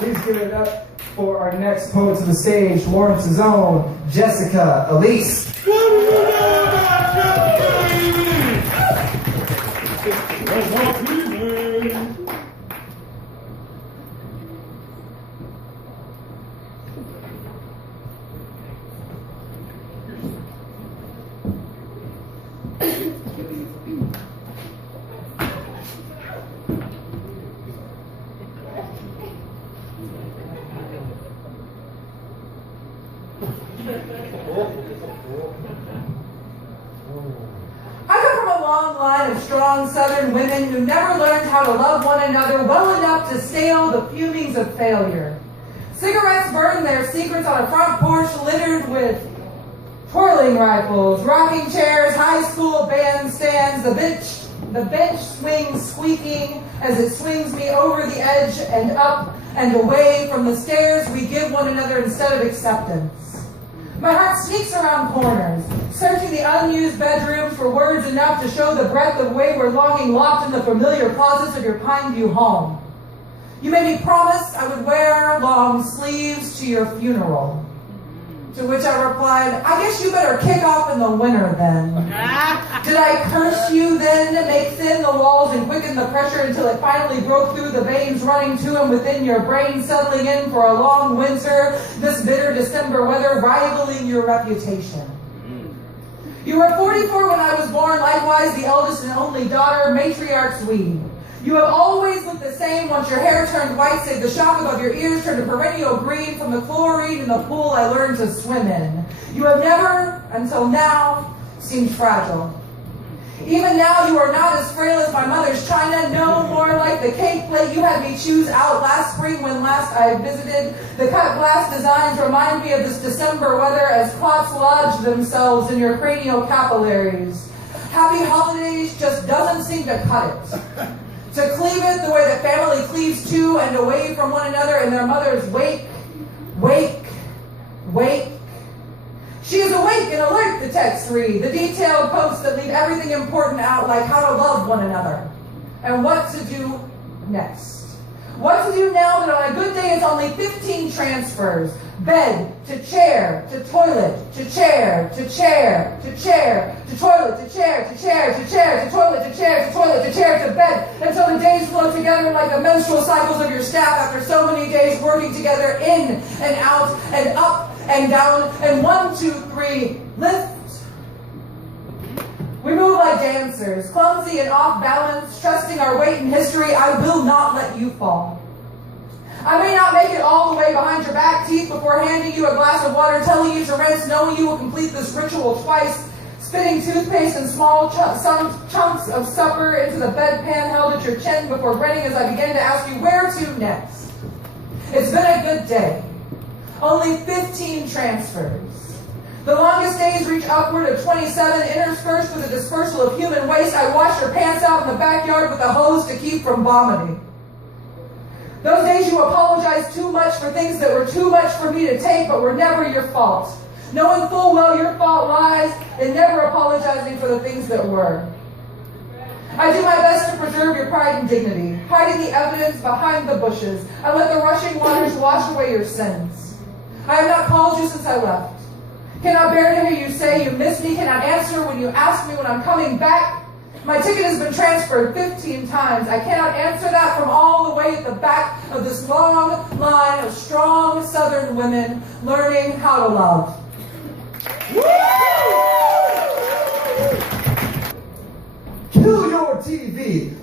Please give it up for our next poet to the stage, Lawrence's own Jessica Elise. What do you know about I come from a long line of strong Southern women who never learned how to love one another well enough to stale the fumings of failure. Cigarettes burned their secrets on a front porch littered with twirling rifles, rocking chairs, high school bandstands, the bench swings squeaking as it swings me over the edge and up and away from the stares we give one another instead of acceptance. My heart sneaks around corners, searching the unused bedrooms for words enough to show the breadth of wayward longing locked in the familiar closets of your Pineview home. You made me promise I would wear long sleeves to your funeral. To which I replied, I guess you better kick off in the winter then. Did I curse you then to make thin the walls and quicken the pressure until it finally broke through the veins running to and within your brain, settling in for a long winter, this bitter December weather, rivaling your reputation? You were 44 when I was born, likewise the eldest and only daughter, matriarch's weed. You have always looked the same once your hair turned white, save the shock above your ears turned to perennial green from the chlorine in the pool I learned to swim in. You have never, until now, seemed fragile. Even now, you are not as frail as my mother's china, no more like the cake plate you had me choose out last spring when last I visited. The cut glass designs remind me of this December weather as clots lodge themselves in your cranial capillaries. Happy holidays just doesn't seem to cut it. To cleave it the way that family cleaves to and away from one another in their mother's wake, wake, wake. She is awake and alert, the texts read, the detailed posts that leave everything important out, like how to love one another, and what to do next. What to do now that on a good day it's only 15 transfers. Bed, to chair, to toilet, to chair, to chair, to chair, to toilet, to chair, to chair, to chair, to toilet, to chair, to toilet, to chair, to bed, until the days flow together like the menstrual cycles of your staff after so many days working together in and out and up and down and 1, 2, 3, lift. We move like dancers, clumsy and off balance, trusting our weight in history. I will not let you fall. I may not make it all the way behind your back teeth before handing you a glass of water, telling you to rinse, knowing you will complete this ritual twice, spitting toothpaste and small chunks of supper into the bedpan held at your chin before grinning as I begin to ask you where to next. It's been a good day. Only 15 transfers. The longest days reach upward of 27, interspersed with a dispersal of human waste. I wash your pants out in the backyard with a hose to keep from vomiting. Those days you apologized too much for things that were too much for me to take, but were never your fault. Knowing full well your fault lies in never apologizing for the things that were. I do my best to preserve your pride and dignity, hiding the evidence behind the bushes. I let the rushing waters wash away your sins. I have not called you since I left. Cannot bear to hear you say you miss me. Cannot answer when you ask me when I'm coming back. My ticket has been transferred 15 times. I cannot answer that from all the way at the back of this long line of strong Southern women learning how to love. Kill your TV.